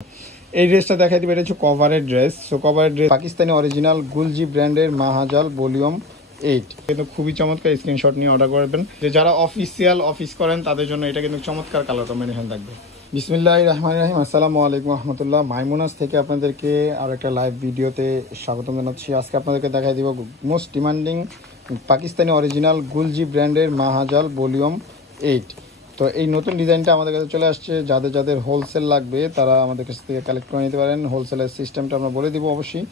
এই ড্রেসটা দেখাই দিবে, এটা হচ্ছে কভারের ড্রেস। সো কভারের ড্রেস পাকিস্তানি অরিজিনাল গুলজি ব্র্যান্ডের মাহাজাল ভলিউম 8। কিন্তু খুবই চমৎকার, স্ক্রিনশট নিয়ে অর্ডার করবেন। যে যারা অফিসিয়াল অফিস করেন তাদের জন্য এটা কিন্তু চমৎকার কালার কম্বিনেশন থাকবে। বিসমিল্লাহির রহমানির রহিম। আসসালামু আলাইকুম রহমতুল্লাহ। মাইমুনাস থেকে আপনাদেরকে আর একটা লাইভ ভিডিওতে স্বাগতম জানাচ্ছি। আজকে আপনাদেরকে দেখাই দিব মোস্ট ডিমান্ডিং পাকিস্তানি অরিজিনাল গুলজি ব্র্যান্ডের মাহাজাল ভলিউম 8। তো এই নতুন ডিজাইনটা আমাদের কাছে চলে আসছে। যাদের যাদের হোলসেল লাগবে তারা আমাদের কাছ থেকে কালেক্ট করে নিতে পারেন। হোলসেলের সিস্টেমটা আমরা বলে দিব অবশ্যই।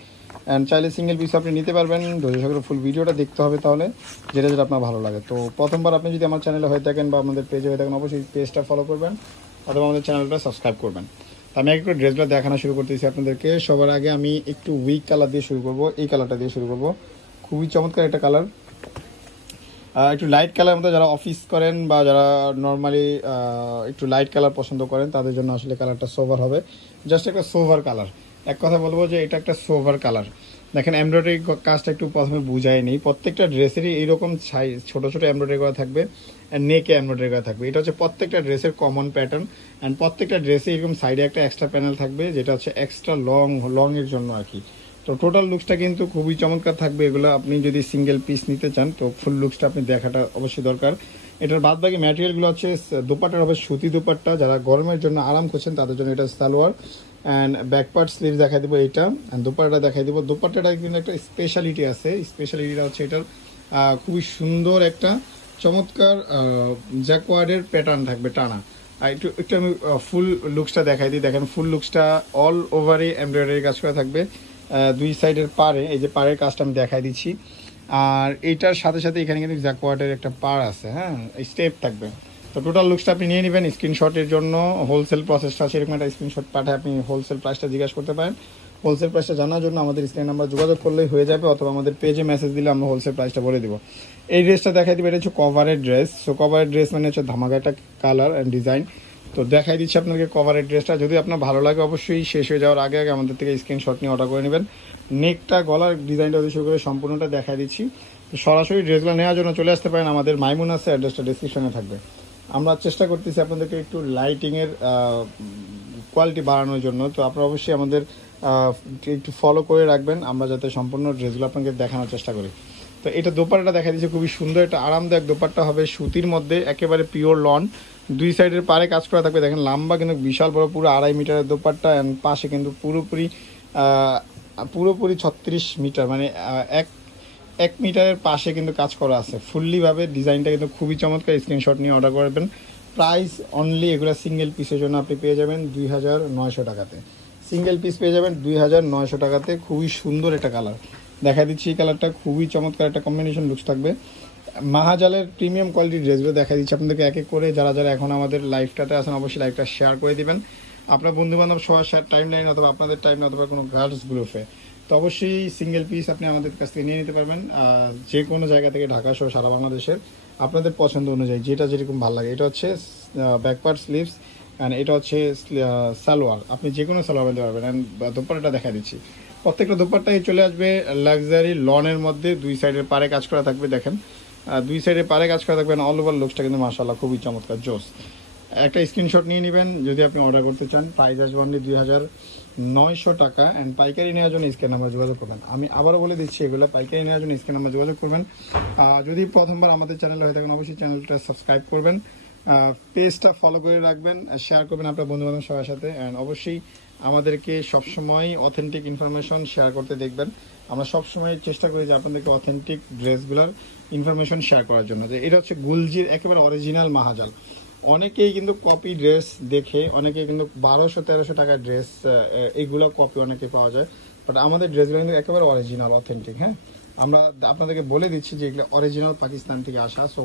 অ্যান্ড চাইলে সিঙ্গেল পিস আপনি নিতে পারবেন। ধৈর্য সহকারে ফুল ভিডিওটা দেখতে হবে, তাহলে যেটা যেটা আপনার ভালো লাগে। তো প্রথমবার আপনি যদি আমার চ্যানেলে হয়ে থাকেন বা আমাদের পেজে হয়ে থাকেন, অবশ্যই পেজটা ফলো করবেন অথবা আমাদের চ্যানেলটা সাবস্ক্রাইব করবেন। তো আমি একটু ড্রেসগুলো দেখানো শুরু করতেছি আপনাদেরকে। সবার আগে আমি একটু উইক কালার দিয়ে শুরু করব। এই কালারটা দিয়ে শুরু করব, খুবই চমৎকার একটা কালার। একটু লাইট কালার মধ্যে যারা অফিস করেন বা যারা নর্মালি একটু লাইট কালার পছন্দ করেন তাদের জন্য আসলে কালারটা সোভার হবে। জাস্ট একটা সোভার কালার। এক কথা বলবো যে এটা একটা সোভার কালার। দেখেন এমব্রয়ডারি কাজটা একটু প্রথমে বুঝাই নেই। প্রত্যেকটা ড্রেসেরই এইরকম ছোট ছোট এমব্রয়ডারি করা থাকবে, নেকে এমব্রয়ডারি করা থাকবে। এটা হচ্ছে প্রত্যেকটা ড্রেসের কমন প্যাটার্ন। অ্যান্ড প্রত্যেকটা ড্রেসে এরকম সাইডে একটা এক্সট্রা প্যানেল থাকবে, যেটা হচ্ছে এক্সট্রা লং এর জন্য আর কি। তো টোটাল লুকসটা কিন্তু খুবই চমৎকার থাকবে। এগুলো আপনি যদি সিঙ্গেল পিস নিতে চান তো ফুল লুকসটা আপনি দেখাটা অবশ্যই দরকার। এটার বাদ বাকি ম্যাটেরিয়ালগুলো হচ্ছে দোপাট্টার হবে সুতি দোপাট্টা। যারা গরমের জন্য আরাম করছেন তাদের জন্য এটা salwar and back part sleeve দেখাই দেবো এইটা। অ্যান্ড দোপাট্টাটা দেখাই দেবো। দোপাট্টাটা কিন্তু একটা স্পেশালিটি আছে। স্পেশালিটিটা হচ্ছে এটার খুবই সুন্দর একটা চমৎকার জ্যাকওয়ার্ডের প্যাটার্ন থাকবে টানা। আর একটু আমি ফুল লুকসটা দেখাই দিই। দেখেন ফুল লুকসটা অল ওভারই এমব্রয়ডারি কাজ করা থাকবে। দুই সাইডের পাড়ে, এই যে পাড়ের কাজটা আমি দেখাই দিচ্ছি। আর এইটার সাথে সাথে এখানে কিন্তু জ্যাকওয়ার্ডের একটা পাড় আছে, হ্যাঁ, স্টেপ থাকবে। তো টোটাল লুকসটা আপনি নিয়ে নেবেন। স্ক্রিনশটের জন্য হোলসেল প্রসেসটা সেরকম একটা স্ক্রিনশট পাঠায় আপনি হোলসেল প্রাইসটা জিজ্ঞাসা করতে পারেন। হোলসেল প্রাইসটা জানার জন্য আমাদের স্ক্রিন নাম্বার যোগাযোগ করলেই হয়ে যাবে, অথবা আমাদের পেজে মেসেজ দিলে আমরা হোলসেল প্রাইসটা বলে দেবো। এই ড্রেসটা দেখাই দিবে, এটা হচ্ছে কভারের ড্রেস। সো কভারের ড্রেস মানে হচ্ছে ধামাকা একটা কালার অ্যান্ড ডিজাইন। তো দেখাই দিচ্ছি আপনাকে কভারের ড্রেসটা। যদি আপনার ভালো লাগে অবশ্যই শেষ হয়ে যাওয়ার আগে আগে আমাদের থেকে স্ক্রিনশট নিয়ে অর্ডার করে নেবেন। নেকটা, গলার ডিজাইনটা শুরু করে সম্পূর্ণটা দেখাই দিচ্ছি। সরাসরি ড্রেসগুলো নেওয়ার জন্য চলে আসতে পারেন আমাদের মাইমুনাসের অ্যাড্রেসটা ডিসক্রিপশনে থাকবে। আমরা চেষ্টা করতেছি আপনাদেরকে একটু লাইটিংয়ের কোয়ালিটি বাড়ানোর জন্য। তো আপনারা অবশ্যই আমাদের একটু ফলো করে রাখবেন, আমরা যাতে সম্পূর্ণ ড্রেসগুলো আপনাকে দেখানোর চেষ্টা করি। তো এটা দোপাট্টাটা দেখা দিচ্ছে, খুবই সুন্দর একটা আরামদায়ক দোপাট্টা হবে সুতির মধ্যে, একেবারে পিওর লন। দুই সাইডের পারে কাজ করা থাকবে। দেখেন লম্বা কিন্তু বিশাল বড়, পুরো 2.5 মিটারের দোপাট্টা। অ্যান্ড পাশে কিন্তু পুরোপুরি 36 মিটার, মানে এক মিটারের পাশে কিন্তু কাজ করা আছে ফুললিভাবে। ডিজাইনটা কিন্তু খুবই চমৎকার। স্ক্রিনশট নিয়ে অর্ডার করবেন। প্রাইস অনলি এগুলো সিঙ্গেল পিসের জন্য আপনি পেয়ে যাবেন 2900 টাকাতে। সিঙ্গেল পিস পেয়ে যাবেন 2900 টাকাতে। খুবই সুন্দর একটা কালার দেখা দিচ্ছি। এই কালারটা খুবই চমৎকার একটা কম্বিনেশন লুকস থাকবে। মাহাজালের প্রিমিয়াম কোয়ালিটির ড্রেসগুলো দেখা দিচ্ছি আপনাদেরকে এক এক করে। যারা যারা এখন আমাদের লাইভটাতে আছেন অবশ্যই লাইভটা শেয়ার করে দিবেন আপনার বন্ধুবান্ধব সবার টাইম লাইন, অথবা আপনাদের টাইম অথবা কোনো গার্লস গ্রুপে। তো অবশ্যই সিঙ্গেল পিস আপনি আমাদের কাছ থেকে নিয়ে নিতে পারবেন যে কোনো জায়গা থেকে, ঢাকা সহ সারা বাংলাদেশের, আপনাদের পছন্দ অনুযায়ী যেটা যেরকম ভালো লাগে। এটা হচ্ছে ব্যাকপার্ট স্লিভস অ্যান্ড এটা হচ্ছে সালোয়ার। আপনি যে কোনো সালোয়ার নিতে পারবেন। অ্যান্ড দোপাট্টাটা দেখা দিচ্ছি। প্রত্যেকটা দোপাট্টাই চলে আসবে লাক্সারি লনের মধ্যে। দুই সাইডের পারে কাজ করা থাকবে। দেখেন দুই সাইডে পারে কাজ করা থাকবেন। অল ওভার লুকসটা কিন্তু মাশাআল্লাহ খুবই চমৎকার, জোস। একটা স্ক্রিনশট নিয়ে নেবেন যদি আপনি অর্ডার করতে চান। প্রাইস আসবে অনলি 2900 টাকা। অ্যান্ড পাইকারি নেওয়ার জন্য স্ক্রিন নাম্বার যোগাযোগ করবেন। আমি আবারও বলে দিচ্ছি, এগুলো পাইকারি নেওয়ার জন্য স্ক্রিন নাম্বার যোগাযোগ করবেন। যদি প্রথমবার আমাদের চ্যানেলে হয়ে থাকেন অবশ্যই চ্যানেলটা সাবস্ক্রাইব করবেন, পেজটা ফলো করে রাখবেন, শেয়ার করবেন আপনার বন্ধুবান্ধব সবার সাথে। অ্যান্ড অবশ্যই আমাদেরকে সবসময় অথেন্টিক ইনফরমেশন শেয়ার করতে দেখবেন। আমরা সবসময় চেষ্টা করি যে আপনাদেরকে অথেন্টিক ড্রেসগুলোর ইনফরমেশন শেয়ার করার জন্য। যে এটা হচ্ছে গুলজির একেবারে অরিজিনাল মাহাজাল। অনেকেই কিন্তু কপি ড্রেস দেখে, অনেকেই কিন্তু 1200-1300 টাকার ড্রেস এইগুলো কপি অনেকে পাওয়া যায়। বাট আমাদের ড্রেসগুলো কিন্তু একেবারে অরিজিনাল অথেন্টিক। হ্যাঁ, আমরা আপনাদেরকে বলে দিচ্ছি যে এগুলো অরিজিনাল পাকিস্তান থেকে আসা। সো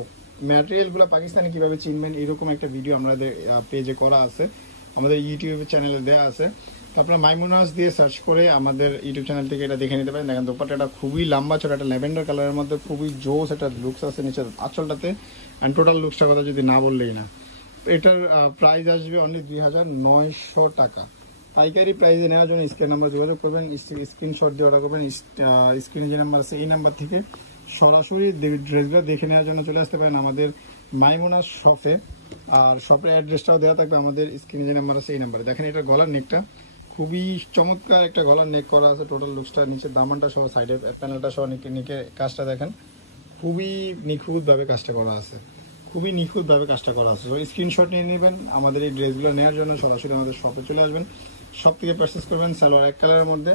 ম্যাটেরিয়ালগুলো পাকিস্তানি কীভাবে চিনবেন এরকম একটা ভিডিও আমাদের পেজে করা আছে, আমাদের ইউটিউব চ্যানেলে দেওয়া আছে। তো আপনারা মাইমুনাস দিয়ে সার্চ করে আমাদের ইউটিউব চ্যানেল থেকে এটা দেখে নিতে পারেন। দেখেন দোপাট্টাটা খুবই লম্বা ছোট, একটা ল্যাভেন্ডার কালারের মধ্যে খুবই জোস একটা লুকস আছে নিচের আঁচলটাতে। অ্যান্ড টোটাল লুকসটার কথা যদি না বললেই না। এটার প্রাইস আসবে অনলি 2900 টাকা। পাইকারি প্রাইসে নেওয়ার জন্য স্ক্রিন নাম্বার যোগাযোগ করবেন, স্ক্রিনশট দিয়ে অর্ডার করবেন। স্ক্রিনে যে নাম্বার আছে এই নাম্বার থেকে সরাসরি ড্রেসগুলো দেখে নেওয়ার জন্য চলে আসতে পারেন আমাদের মাইমুনাস শপে। আর শপের অ্যাড্রেসটাও দেওয়া থাকবে আমাদের স্ক্রিনে যে নাম্বার আছে এই নাম্বারে। দেখেন এটার গলার নেকটা খুবই চমৎকার একটা গলার নেক করা আছে। টোটাল লুকসটা নিচে দামানটা সহ সাইডের প্যানেলটা সহ নিকে কাজটা দেখেন, খুবই নিখুঁতভাবে কাজটা করা আছে, খুবই নিখুঁতভাবে কাজটা করা আছে। তো স্ক্রিনশট নিয়ে নেবেন। আমাদের এই ড্রেসগুলো নেওয়ার জন্য সরাসরি আমাদের শপে চলে আসবেন, শপ থেকে পারচেস করবেন। সালোয়ার এক কালারের মধ্যে,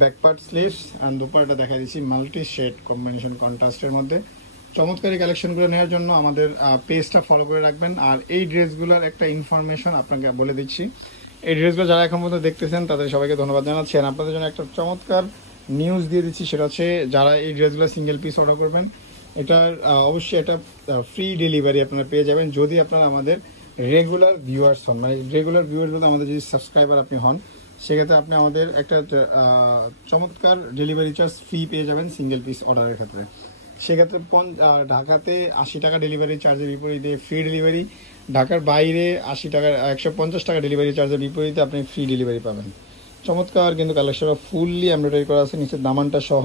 back part sleeves and dupatta দেখা দিচ্ছি মাল্টি শেড কম্বিনেশন কন্ট্রাস্টের মধ্যে। চমৎকার এই কালেকশনগুলো নেওয়ার জন্য আমাদের পেজটা ফলো করে রাখবেন। আর এই ড্রেসগুলোর একটা ইনফরমেশন আপনাকে বলে দিচ্ছি। এই ড্রেসগুলো যারা এখন পর্যন্ত দেখতেছেন তাদের সবাইকে ধন্যবাদ জানাচ্ছি। আর আপনাদের জন্য একটা চমৎকার নিউজ দিয়ে দিচ্ছি, সেটা হচ্ছে যারা এই ড্রেসগুলো সিঙ্গেল পিস অর্ডার করবেন, এটার অবশ্যই এটা ফ্রি ডেলিভারি আপনারা পেয়ে যাবেন যদি আপনারা আমাদের রেগুলার ভিউয়ার্স হন। মানে রেগুলার ভিউয়ার্স বলতে আমাদের যদি সাবস্ক্রাইবার আপনি হন, সেক্ষেত্রে আপনি আমাদের একটা চমৎকার ডেলিভারি চার্জ ফ্রি পেয়ে যাবেন সিঙ্গেল পিস অর্ডারের ক্ষেত্রে। সেক্ষেত্রে ঢাকাতে 80 টাকা ডেলিভারি চার্জের বিপরীতে ফ্রি ডেলিভারি, ঢাকার বাইরে 80 টাকা 150 টাকা ডেলিভারি চার্জের বিপরীতে আপনি ফ্রি ডেলিভারি পাবেন। চমৎকার কিন্তু কালেকশনটা ফুললি এমব্রয়ডারি করা আছে নিচের দামানটা সহ।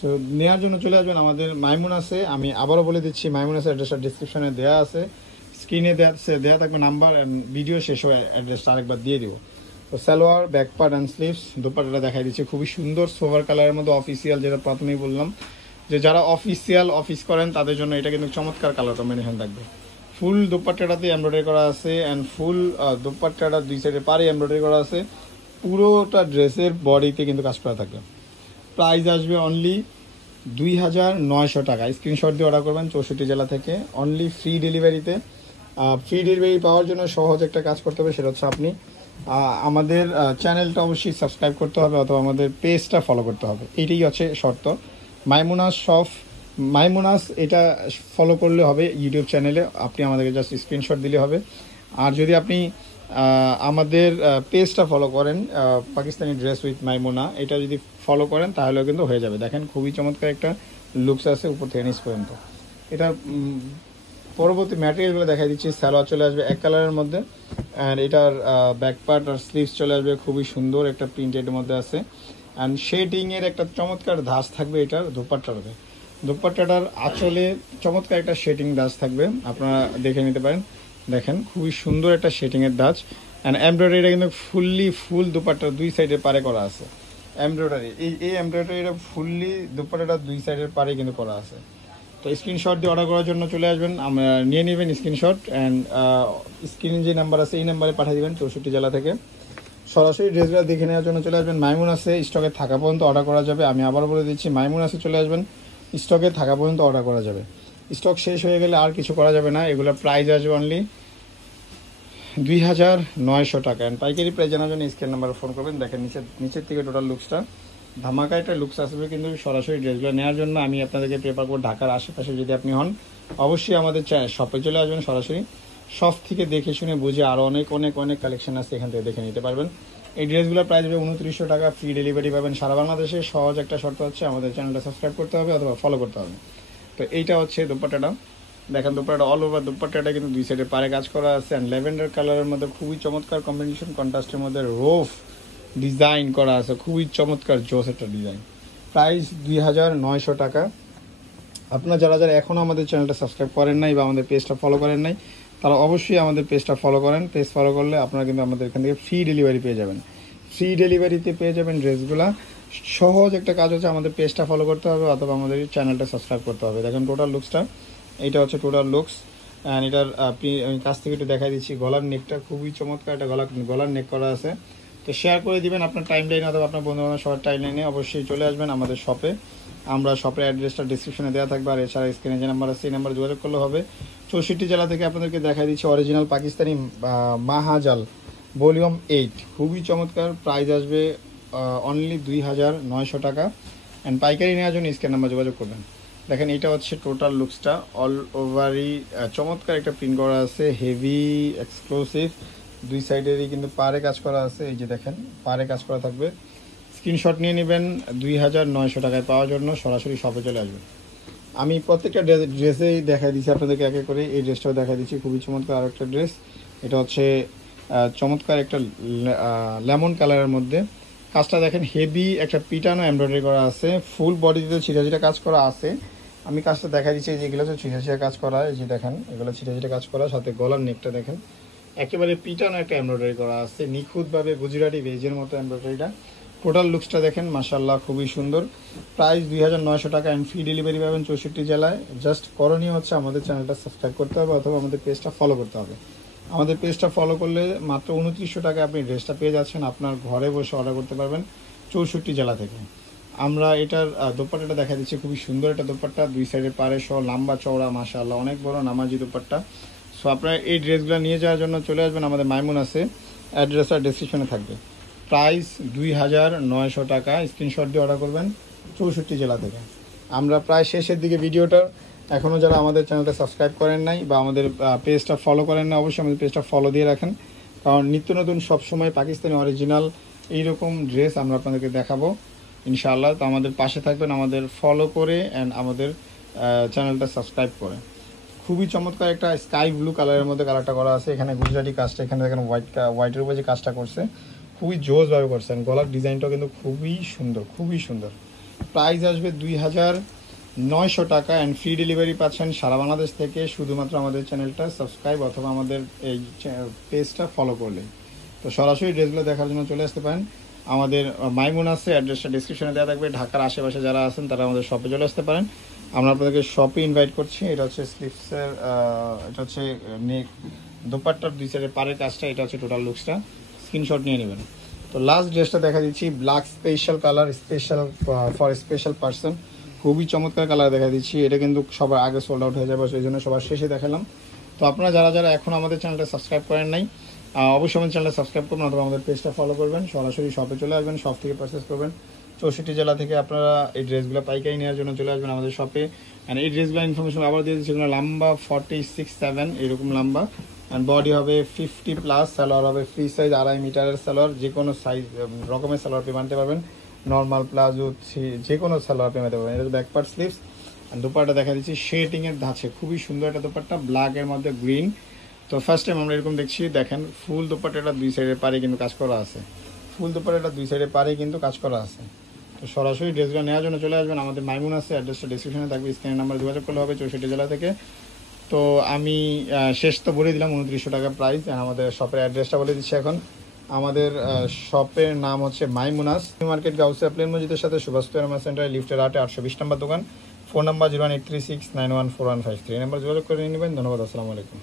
তো নেওয়ার জন্য চলে আসবেন আমাদের মাইমুনাসে। আমি আবারও বলে দিচ্ছি, মাইমুনাসের অ্যাড্রেসটা ডিসক্রিপশনে দেওয়া আছে, স্ক্রিনে দেওয়া থাকবে নাম্বার, অ্যান্ড ভিডিও শেষ হয়ে অ্যাড্রেসটা আরেকবার দিয়ে দিব। তো salwar, back part and sleeves, দোপাট্টাটা দেখাই দিচ্ছে খুবই সুন্দর সোভার কালারের মধ্যে অফিসিয়াল, যেটা প্রথমেই বললাম যে যারা অফিসিয়াল অফিস করেন তাদের জন্য এটা কিন্তু চমৎকার কালার কম্বিনেশন থাকবে। ফুল দোপাট্টাটাতে এমব্রয়ডারি করা আছে অ্যান্ড ফুল দোপাট্টাটা দুই সাইডে পারে এমব্রয়ডারি করা আছে। পুরোটা ড্রেসের বডিতে কিন্তু কাজ করা থাকে। প্রাইস আসবে অনলি 2900 টাকা। স্ক্রিনশট দিয়ে অর্ডার করবেন 64 জেলা থেকে, অনলি ফ্রি ডেলিভারিতে। ফ্রি ডেলিভারি পাওয়ার জন্য সহজ একটা কাজ করতে হবে, সেটা হচ্ছে আপনি আমাদের চ্যানেলটা অবশ্যই সাবস্ক্রাইব করতে হবে অথবা আমাদের পেজটা ফলো করতে হবে। এইটাই হচ্ছে শর্ত। মাইমুনাস এটা ফলো করলে হবে ইউটিউব চ্যানেলে, আপনি আমাদেরকে জাস্ট স্ক্রিনশট দিলে হবে। আর যদি আপনি আমাদের পেজটা ফলো করেন, পাকিস্তানি ড্রেস উইথ মাইমুনা, এটা যদি ফলো করেন তাহলেও কিন্তু হয়ে যাবে। দেখেন খুবই চমৎকার একটা লুকস আছে উপর থেকে নিচ পর্যন্ত। এটা পরবর্তী ম্যাটেরিয়ালগুলো দেখা দিচ্ছি। সালোয়ার চলে আসবে এক কালারের মধ্যে, অ্যান্ড এটার ব্যাক পার্ট আর স্লিভস চলে আসবে খুবই সুন্দর একটা প্রিন্টের মধ্যে আছে, অ্যান্ড শেডিংয়ের একটা চমৎকার ধাঁচ থাকবে এটার দোপাট্টাটাতে। দোপাট্টাটার আঁচলে চমৎকার একটা শেডিং ধাঁচ থাকবে, আপনারা দেখে নিতে পারেন। দেখেন খুবই সুন্দর একটা শেডিংয়ের ধাঁচ, অ্যান্ড এমব্রয়ডারিটা কিন্তু ফুল দোপাট্টার দুই সাইডের পারে করা আছে। এমব্রয়ডারি এই এমব্রয়ডারিটা ফুললি দোপাট্টাটার দুই সাইডের পারে কিন্তু করা আছে। তো স্ক্রিনশট দিয়ে অর্ডার করার জন্য চলে আসবেন, আমরা নিয়ে নেবেন স্ক্রিনশট, অ্যান্ড স্ক্রিনে যে নাম্বার আছে এই নাম্বারে পাঠিয়ে দেবেন 64 জেলা থেকে। সরাসরি ড্রেসগুলো দেখে নেওয়ার জন্য চলে আসবেন মাইমুনাসে, স্টকে থাকা পর্যন্ত অর্ডার করা যাবে। আমি আবার বলে দিচ্ছি, মাইমুনাসে চলে আসবেন, স্টকে থাকা পর্যন্ত অর্ডার করা যাবে। স্টক শেষ হয়ে গেলে আর কিছু করা যাবে না। এগুলোর প্রাইস আসবে অনলি 2900 টাকা। অ্যান্ড পাইকারি প্রাইস জানার জন্য স্ক্রিন নাম্বারে ফোন করবেন। দেখেন নিচের থেকে টোটাল লুকসটা ধামাকা একটা লুকস আসবে। কিন্তু সরাসরি ড্রেসগুলো নেওয়ার জন্য আমি আপনাদেরকে প্রেফার করব ঢাকার আশেপাশে যদি আপনি হন, অবশ্যই আমাদের শপে চলে আসবেন। সরাসরি শপ থেকে দেখে শুনে বুঝে আরও অনেক কালেকশন আছে, এখান থেকে দেখে নিতে পারবেন। এই ড্রেসগুলোর প্রাইস হবে 2900 টাকা, ফ্রি ডেলিভারি পাবেন সারা বাংলাদেশে। সহজ একটা শর্ত হচ্ছে আমাদের চ্যানেলটা সাবস্ক্রাইব করতে হবে অথবা ফলো করতে হবে। তো এইটা হচ্ছে দোপাট্টাটা, দেখেন দোপাট্টা অল ওভার দোপাট্টাটা কিন্তু দুই সাইডে পারে কাজ করা আছে, অ্যান্ড ল্যাভেন্ডার কালারের মধ্যে খুবই চমৎকার কম্বিনেশন কন্ট্রাস্টের মধ্যে রোফ ডিজাইন করা আছে, খুবই চমৎকার জোস একটা ডিজাইন। প্রাইস 2900 টাকা। আপনারা যারা এখনও আমাদের চ্যানেলটা সাবস্ক্রাইব করেন নাই বা আমাদের পেজটা ফলো করেন নাই, তারা অবশ্যই আমাদের পেজটা ফলো করেন। পেজ ফলো করলে আপনারা কিন্তু আমাদের এখান থেকে ফ্রি ডেলিভারি পেয়ে যাবেন। ফ্রি ডেলিভারিতে পেয়ে যাবেন ড্রেসগুলা। সহজ একটা কাজ হচ্ছে আমাদের পেজটা ফলো করতে হবে অথবা আমাদের চ্যানেলটা সাবস্ক্রাইব করতে হবে। দেখেন টোটাল লুকসটা, এইটা হচ্ছে টোটাল লুকস। অ্যান্ড এটার আমি কাছ থেকে একটু দেখাই দিচ্ছি, গলার নেকটা খুবই চমৎকার একটা গলার নেক করা আছে। তো শেয়ার করে দিবেন আপনার টাইম লাইনে অথবা আপনার বন্ধুবান্ধব সবার টাইম লাইনে। অবশ্যই চলে আসবেন আমাদের শপে, আমরা শপের অ্যাড্রেসটা ডিসক্রিপশনে দেওয়া থাকবে। আর এছাড়া স্ক্রিনে যে নাম্বার আছে সেই নাম্বারে যোগাযোগ করলে হবে। 64 জেলা থেকে আপনাদেরকে দেখাই দিচ্ছি অরিজিনাল পাকিস্তানি মাহাজাল ভলিউম 8, খুবই চমৎকার। প্রাইস আসবে অনলি 2900 টাকা। অ্যান্ড পাইকারি নেওয়ার জন্য স্ক্রিন নাম্বার যোগাযোগ করবেন। দেখেন এটা হচ্ছে টোটাল লুকসটা, অল ওভারই চমৎকার একটা প্রিন্ট করা আছে, হেভি এক্সক্লুসিভ। দুই সাইডেরই কিন্তু পারে কাজ করা আছে, এই যে দেখেন পারে কাজ করা থাকবে। স্ক্রিনশট নিয়ে নেবেন 2900 টাকায় পাওয়ার জন্য সরাসরি শপে চলে আসবেন। আমি প্রত্যেকটা ড্রেসেই দেখাই দিচ্ছি আপনাদেরকে একে করে। এই ড্রেসটাও দেখা দিচ্ছি, খুবই চমৎকার আর একটা ড্রেস। এটা হচ্ছে চমৎকার একটা লেমন কালারের মধ্যে। কাজটা দেখেন হেভি একটা পিটানো এমব্রয়ডারি করা আছে, ফুল বডিতে ছিটা কাজ করা আছে। আমি কাজটা দেখা দিচ্ছি, যেগুলো হচ্ছে ছিটা কাজ করা, এই যে দেখেন এগুলো ছিটা কাজ করা, সাথে গলার নেকটা দেখেন একেবারে পিটানো একটা এমব্রয়ডারি করা আছে, নিখুঁতভাবে গুজরাটি বেজের মতো এমব্রয়ডারিটা। টোটাল লুকসটা দেখেন, মাশাআল্লাহ খুবই সুন্দর। প্রাইস 2900 টাকা অ্যান্ড ফ্রি ডেলিভারি পাবেন 64 জেলায়। জাস্ট করণীয় হচ্ছে আমাদের চ্যানেলটা সাবস্ক্রাইব করতে হবে অথবা আমাদের পেজটা ফলো করতে হবে। আমাদের পেজটা ফলো করলে মাত্র 2900 টাকায় আপনি ড্রেসটা পেয়ে যাচ্ছেন, আপনার ঘরে বসে অর্ডার করতে পারবেন 64 জেলা থেকে। আমরা এটার দোপাট্টাটা দেখা দিচ্ছি, খুবই সুন্দর একটা দোপাট্টা, দুই সাইডে পাড়ে সহ লম্বা চওড়া, মাশাআল্লাহ অনেক বড় নামাজি দোপাট্টা। সো আপনারা এই ড্রেসগুলো নিয়ে যাওয়ার জন্য চলে আসবেন আমাদের মাইমুন আছে, অ্যাড্রেস আর ডেসক্রিপশনে থাকবে। প্রাইস 2900 টাকা, স্ক্রিনশট দিয়ে অর্ডার করবেন 64 জেলা থেকে। আমরা প্রায় শেষের দিকে ভিডিওটার, এখনও যারা আমাদের চ্যানেলটা সাবস্ক্রাইব করেন নাই বা আমাদের পেজটা ফলো করেন না, অবশ্যই আমাদের পেজটা ফলো দিয়ে রাখেন, কারণ নিত্য নতুন সবসময় পাকিস্তানি অরিজিনাল এইরকম ড্রেস আমরা আপনাদেরকে দেখাবো ইনশাআল্লাহ। তো আমাদের পাশে থাকবেন, আমাদের ফলো করে অ্যান্ড আমাদের চ্যানেলটা সাবস্ক্রাইব করে। খুবই চমৎকার একটা স্কাই ব্লু কালারের মধ্যে কালারটা করা আছে, এখানে গুজরাটি কাজটা, এখানে দেখেন হোয়াইটের উপরে যে কাজটা করছে খুবই জোসভাবে করছেন। গলার ডিজাইনটাও কিন্তু খুবই সুন্দর, খুবই সুন্দর। প্রাইস আসবে 2900 টাকা অ্যান্ড ফ্রি ডেলিভারি পাচ্ছেন সারা বাংলাদেশ থেকে, শুধুমাত্র আমাদের চ্যানেলটা সাবস্ক্রাইব অথবা আমাদের এই পেজটা ফলো করলে। তো সরাসরি ড্রেসগুলো দেখার জন্য চলে আসতে পারেন। আমাদের মাইমুন আছে, অ্যাড্রেসটা ডিসক্রিপশনে দেওয়া থাকবে। ঢাকার আশেপাশে যারা আছেন তারা আমাদের শপে চলে আসতে পারেন। আমরা আপনাদেরকে শপে ইনভাইট করছি। এটা হচ্ছে স্লিভসের, এটা হচ্ছে নেক, দোপাট্টার দুই সাইডে পাড়ের কাজটা, এটা হচ্ছে টোটাল লুকসটা, স্ক্রিনশট নিয়ে নেবেন। তো লাস্ট ড্রেসটা দেখা দিচ্ছি, black special colour, special for special person, খুবই চমৎকার কালার দেখা দিচ্ছি। এটা কিন্তু সবার আগে সোল্ড আউট হয়ে যাবে, সেই জন্য সবার শেষে দেখালাম। তো আপনারা যারা যারা এখন আমাদের চ্যানেলটা সাবস্ক্রাইব করেন নাই, অবশ্যই আমাদের চ্যানেলটা সাবস্ক্রাইব করবেন অথবা আমাদের পেজটা ফলো করবেন, সরাসরি শপে চলে আসবেন, শপ থেকে পারচেস করবেন। 64 জেলা থেকে আপনারা এই ড্রেসগুলো পাইকারি নেওয়ার জন্য চলে আসবেন আমাদের শপে। অ্যান্ড এই ড্রেসগুলো ইনফরমেশন আবার দিয়ে দিচ্ছি, এগুলো লম্বা 46-7 এরকম লম্বা, অ্যান্ড বডি হবে 50+, সালোয়ার হবে ফ্রি সাইজ 2.5 মিটারের সালোয়ার, যে কোনো সাইজ রকমের সালোয়ার আপনি বানতে পারবেন, নর্মাল প্লাজো যে কোনো সালোয়ার আপনি বানতে পারবেন। এটা ব্যাক পার্ট স্লিভস। দোপাট্টা দেখা দিচ্ছি শেডিংয়ের ধাঁচে, খুবই সুন্দর একটা দোপাট্টা, ব্ল্যাকের মধ্যে গ্রিন। তো ফার্স্ট টাইম আমরা এরকম দেখছি, দেখেন ফুল দোপাট্টাটা দুই সাইডের পারে কিন্তু কাজ করা আছে, ফুল দোপাট্টাটা দুই সাইডের পারে কিন্তু কাজ করা আছে। তো সরাসরি ড্রেসগুলো নেওয়ার জন্য চলে আসবেন আমাদের মাইমুন আছে, অ্যাড্রেসটা ডিসক্রিপশনে থাকবে, স্ক্রিনের নাম্বার যোগাযোগ করলে হবে 64 জেলা থেকে। তো আমি শেষ তো বলে দিলাম 2900 টাকা প্রাইস। আমাদের শপের অ্যাড্রেসটা বলে দিচ্ছি এখন। আমাদের শপের নাম হচ্ছে মাইমুনাস, নিউ মার্কেট, গাউসিয়া প্লেন মসজিদের সাথে সুভাষ সেন্টার, লিফটের 8-এ 820 নম্বর দোকান। ফোন নাম্বার 01836914153, এই নাম্বার যোগাযোগ করে নিয়ে নেবেন। ধন্যবাদ, আসসালামু আলাইকুম।